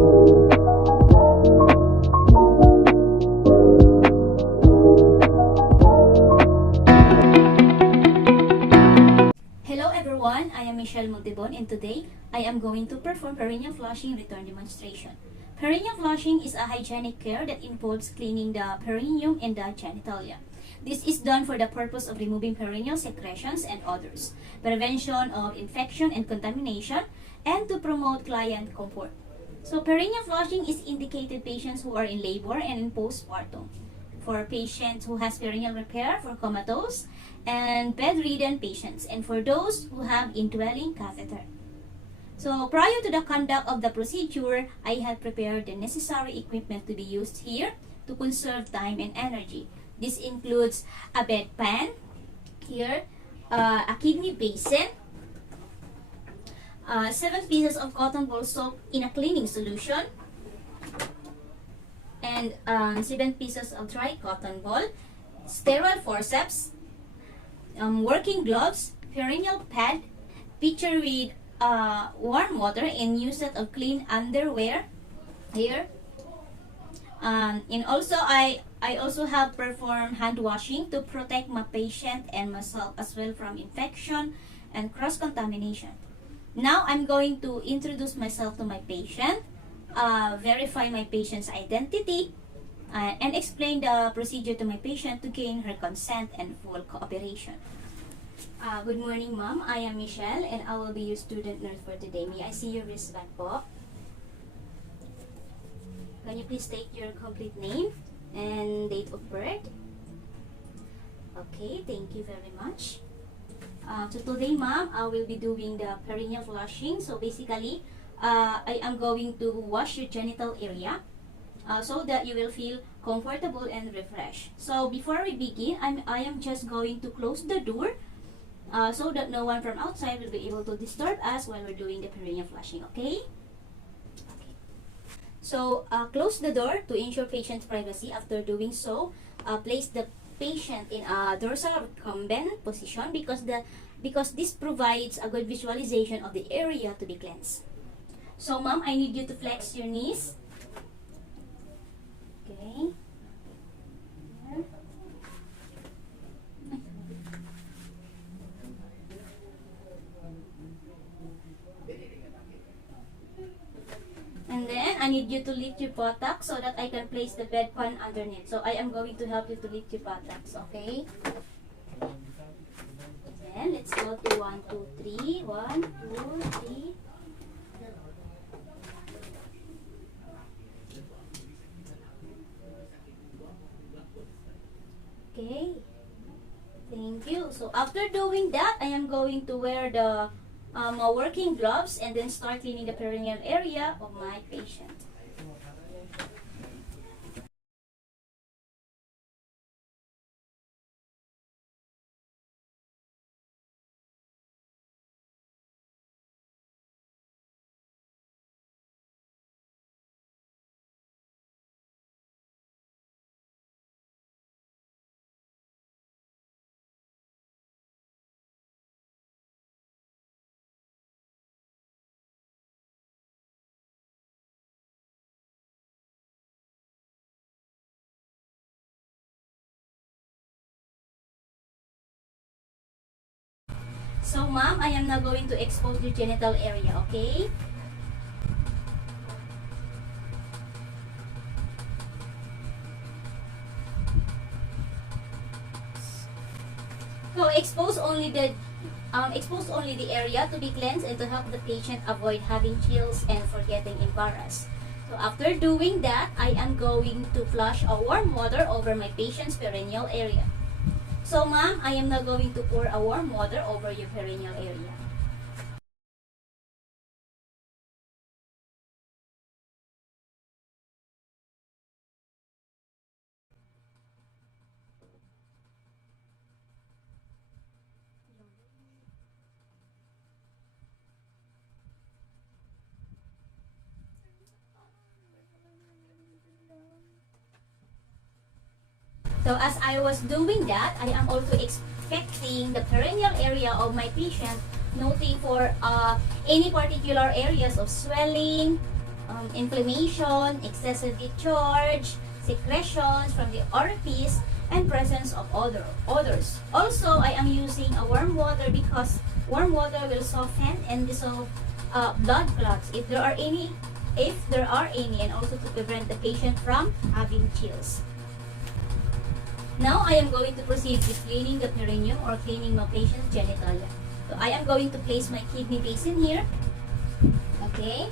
Hello everyone, I am Michelle Montibon and today I am going to perform perineal flushing return demonstration. Perineal flushing is a hygienic care that involves cleaning the perineum and the genitalia. This is done for the purpose of removing perineal secretions and odors, prevention of infection and contamination, and to promote client comfort. So perineal flushing is indicated patients who are in labor and in postpartum, for patients who has perineal repair, for comatose, and bedridden patients, and for those who have indwelling catheter. So prior to the conduct of the procedure, I had prepared the necessary equipment to be used here to conserve time and energy. This includes a bedpan, here, a kidney basin, 7 pieces of cotton ball soap in a cleaning solution, and 7 pieces of dry cotton ball, sterile forceps, working gloves, perineal pad, pitcher with warm water, and new set of clean underwear here. And also I also have performed hand washing to protect my patient and myself as well from infection and cross-contamination. Now I'm going to introduce myself to my patient, verify my patient's identity, and explain the procedure to my patient to gain her consent and full cooperation. Good morning, ma'am. I am Michelle and I will be your student nurse for today. May I see your wristband po? Can you please state your complete name and date of birth? Okay, thank you very much. So today, ma'am, I will be doing the perineal flushing. So basically, I am going to wash your genital area so that you will feel comfortable and refreshed. So before we begin, I am just going to close the door so that no one from outside will be able to disturb us while we're doing the perineal flushing, okay? Okay. So close the door to ensure patient's privacy. After doing so, place the patient in a dorsal recumbent position because this provides a good visualization of the area to be cleansed. So ma'am, I need you to flex your knees. Okay. Here. And then I need you to lift your buttocks so that I can place the bedpan underneath. So I am going to help you to lift your buttocks, okay? Then let's go to 1, 2, 3. 1, 2, 3. Okay. Thank you. So after doing that, I am going to wear the working gloves and then start cleaning the perineal area of my patient. So ma'am, I am now going to expose your genital area, okay? So expose only the area to be cleansed and to help the patient avoid having chills and for getting embarrassed. So after doing that, I am going to flush a warm water over my patient's perineal area. So ma'am, I am now going to pour a warm water over your perineal area. So as I was doing that, I am also inspecting the perineal area of my patient, noting for any particular areas of swelling, inflammation, excessive discharge, secretions from the orifice, and presence of odors. Also, I am using a warm water because warm water will soften and dissolve blood clots if there are any, and also to prevent the patient from having chills. Now, I am going to proceed with cleaning the perineum or cleaning my patient's genitalia. So, I am going to place my kidney basin here. Okay.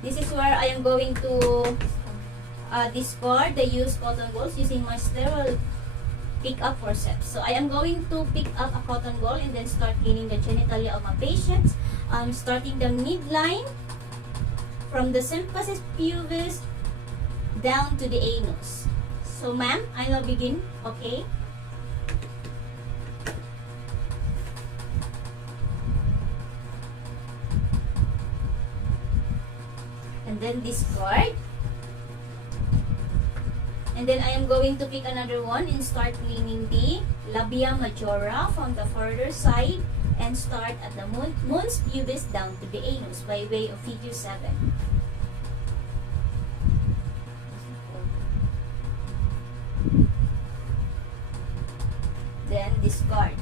This is where I am going to discard the used cotton balls using my sterile pick up forceps. So I am going to pick up a cotton ball and then start cleaning the genitalia of my patients. Starting the midline from the symphysis pubis down to the anus. So ma'am, I will begin. Okay. And then discard. And then I am going to pick another one and start cleaning the labia majora from the further side and start at the mons pubis down to the anus by way of figure 7. Then discard.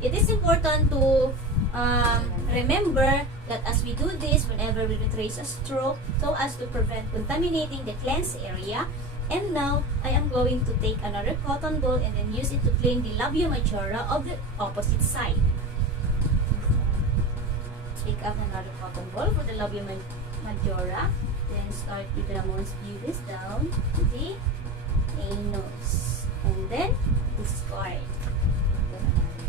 It is important to remember that as we do this, whenever we retrace a stroke, so as to prevent contaminating the cleansed area. And now, I am going to take another cotton ball and then use it to clean the labia majora of the opposite side. Pick up another cotton ball for the labia majora. Then start with the mons pubis down to the anus. And then discard.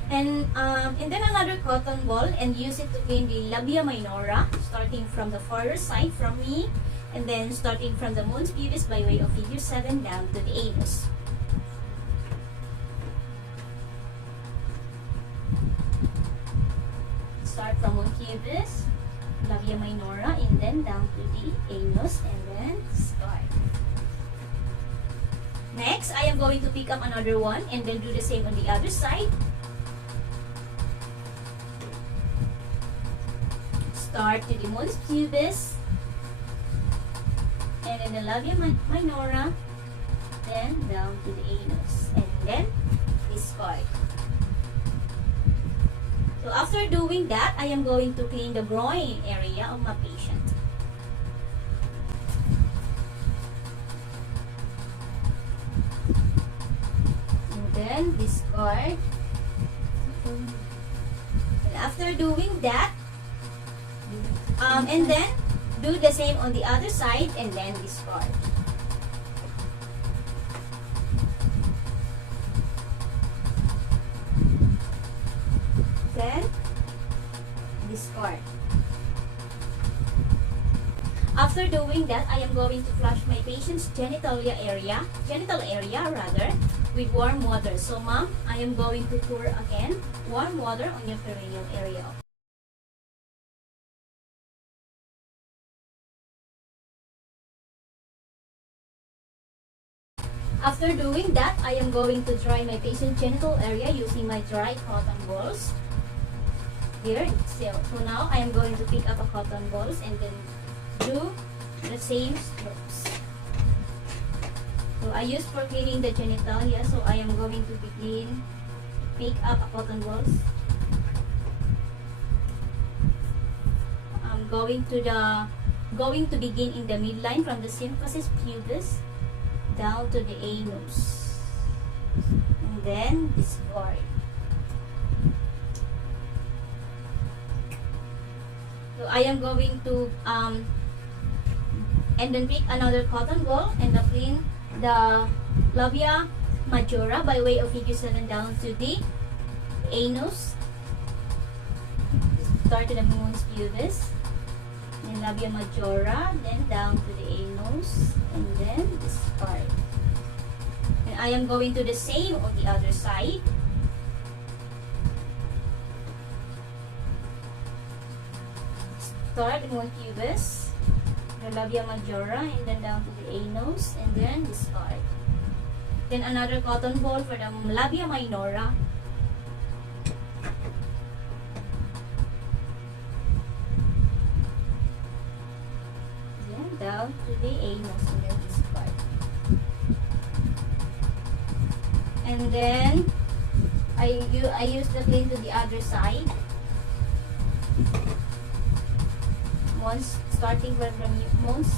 And then another cotton ball and use it to clean the labia minora, starting from the further side from me. And then starting from the mons pubis by way of figure 7 down to the anus. Start from mons pubis, labia minora, and then down to the anus, and then discard. Next, I am going to pick up another one and then do the same on the other side. Start to the mons pubis, and then the labia minora, then down to the anus, and then discard. So after doing that, I am going to clean the groin area of my patient. And then discard. And after doing that, and then do the same on the other side and then discard. Then discard. After doing that, I am going to flush my patient's genital area with warm water. So ma'am, I am going to pour again warm water on your perineal area. After doing that, I am going to dry my patient's genital area using my dry cotton balls. Here, so now I am going to pick up a cotton balls and then do the same strokes. So I use for cleaning the genitalia, so I am going to begin pick up a cotton balls. I'm going to begin in the midline from the symphysis pubis down to the anus, and then discard. So I am going to and then pick another cotton ball and then clean the labia majora by way of figure 7 down to the anus. Start to the mons pubis, then labia majora, then down to the anus, and then discard. And I am going to the same on the other side. Start in mons pubis, the labia majora, and then down to the anus, and then discard. Then another cotton ball for the labia minora. down to the anus and then discard. And then I use the clean to the other side. Starting from mons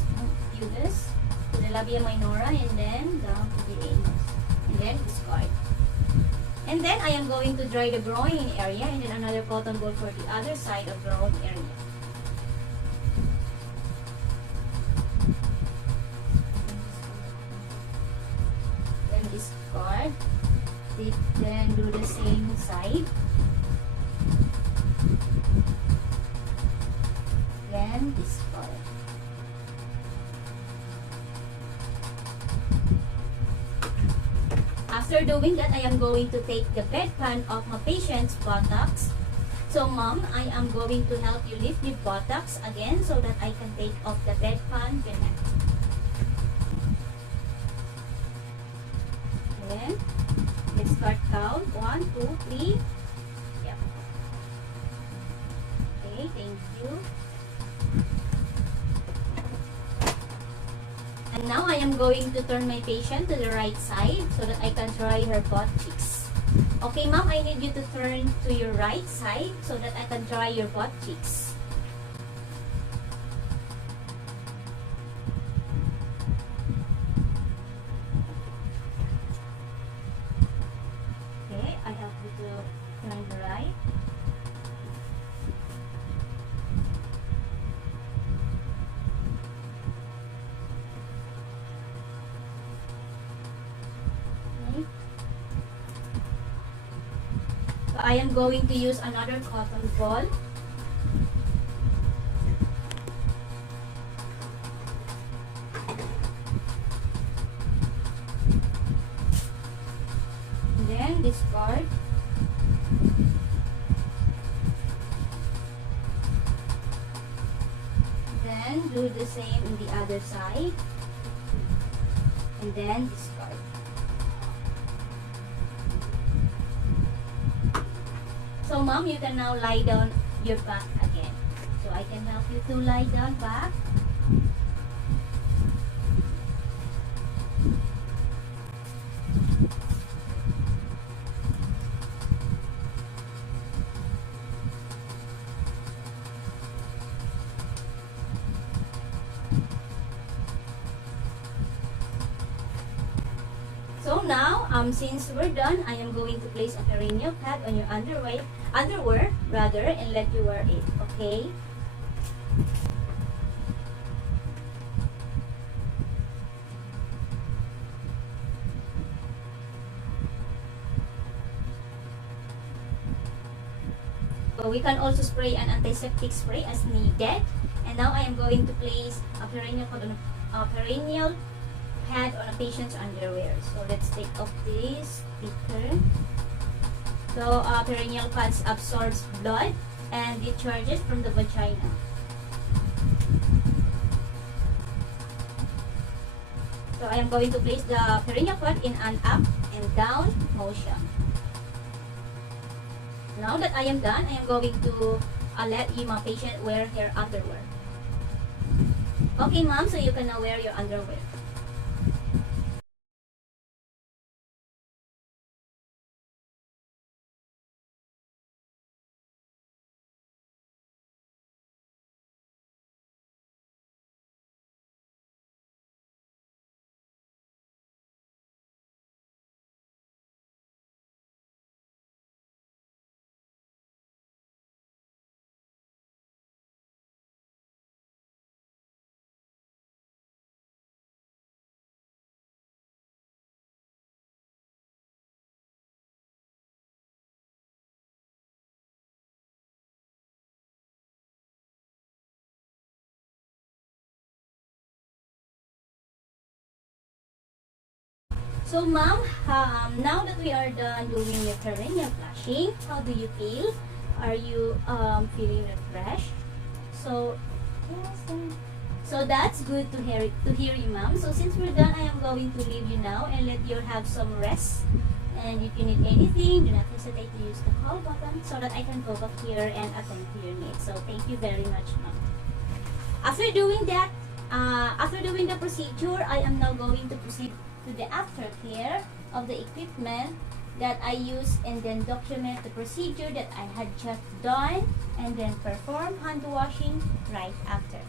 pubis to the labia minora and then down to the anus. And then discard. And then I am going to dry the groin area and then another cotton ball for the other side of groin area. Then discard. Then do the same side. Then discard. After doing that, I am going to take the bedpan of my patient's buttocks. So mom, I am going to help you lift your buttocks again so that I can take off the bedpan beneath. Then, let's start count. 1, 2, 3. Yep. Okay, thank you. And now I am going to turn my patient to the right side so that I can try her butt cheeks. Okay, ma'am, I need you to turn to your right side so that I can try your butt cheeks. Okay, I help you to turn the right. I am going to use another cotton ball. And then discard. Then do the same in the other side. And then discard. So mom, you can now lie down your back again. So I can help you to lie down back. So now, since we're done, I am going to place a perineal pad on your underwear, and let you wear it, okay? So we can also spray an antiseptic spray as needed. And now I am going to place a perineal pad on a patient's underwear. So let's take off this sticker. So perineal pads absorbs blood and discharges from the vagina. So I am going to place the perineal pad in an up and down motion. Now that I am done, I am going to let my patient wear her underwear. Okay, ma'am, so you can now wear your underwear. So ma'am, now that we are done doing your perineal flushing, how do you feel? Are you feeling refreshed? So yes, so that's good to hear you, ma'am. So since we're done, I am going to leave you now and let you have some rest. And if you need anything, do not hesitate to use the call button so that I can go back here and attend to your needs. So thank you very much, ma'am. After doing that, After doing the procedure, I am now going to proceed to the aftercare of the equipment that I use, and then document the procedure that I had just done, and then perform hand washing right after.